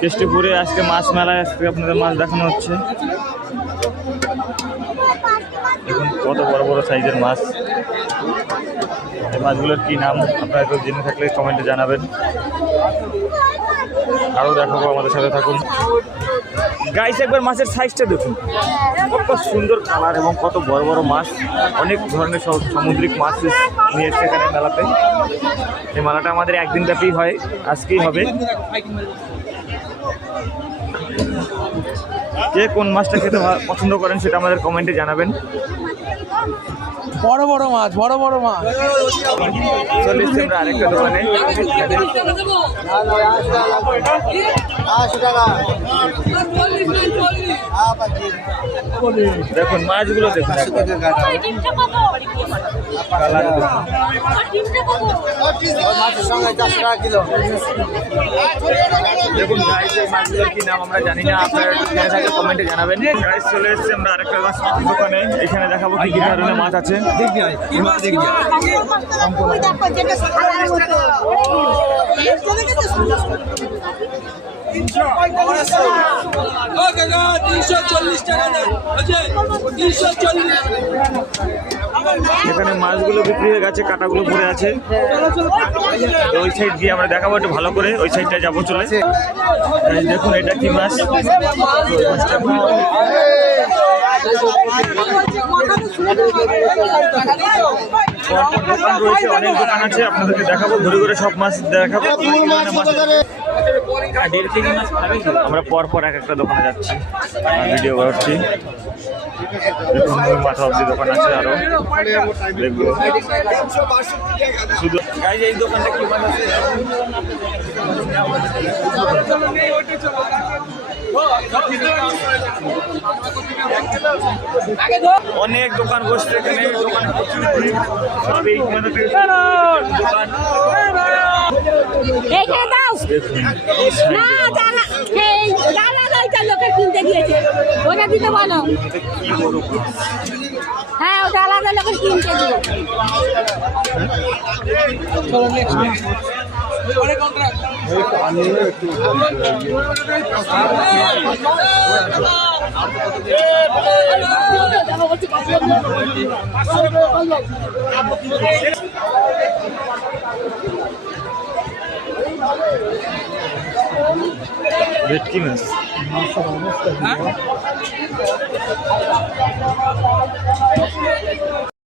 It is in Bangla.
কেষ্টপুরে আজকে মাছ মেলায় আজকে আপনাদের মাছ দেখানো হচ্ছে। দেখুন কত বড় বড় সাইজের মাছ। এই মাছগুলোর কি নাম আপনারা একটু জেনে থাকলে কমেন্টে জানাবেন। আরও দেখাবো, আমাদের সাথে থাকুন। গাইস একবার মাছের সাইজটা দেখুন, কত সুন্দর কালার এবং কত বড় বড় মাছ। অনেক ধরনের সামুদ্রিক মাছ নিয়ে এসছে এখানে মেলাতে। এই মেলাটা আমাদের একদিন ব্যাপী হয়, আজকেই হবে। কে কোন মাছটা খেতে পছন্দ করেন সেটা আমাদের কমেন্টে জানাবেন। বড় বড় মাছ, বড় বড় মাছ। চলে এসছি আমরা আরেকটা দোকানে। দেখুন মাছগুলো দেখুন, দেখুন গাইস এই মাছগুলোর কি নাম আমরা জানি না, আপনারা জেনে থাকলে কমেন্টে জানাবেন। গাইস চলে এসছি আমরা আরেকটা দোকানে, এখানে দেখাবো কি কি ধরনের মাছ আছে। এখানে মাছগুলো বিক্রি হয়ে গেছে, কাটাগুলো পড়ে আছে। ওই সাইড দিয়ে আমরা দেখাবো একটু ভালো করে, ওই সাইডটা যাবো চলে। দেখুন এটা কি মাছ, দোকান রয়েছে, অনেক দোকান আছে, আপনাদেরকে দেখাবো ঘুরে ঘুরে সব মাছ দেখাবো। আমরা পরপর এক একটা দোকানে যাচ্ছি, ভিডিও করছি। মাথা অব্দি দোকান আছে, আরো দেখবো। শুধু এই দোকানটা কি মাছ আছে, অনেক দোকান বসছে এখানে। লোকে কিনতে গিয়েছে, ওটা দিতে বলো। হ্যাঁ ওটা আলাদা লোকের কিনতে দিয়ে। ভেটকি মাছ।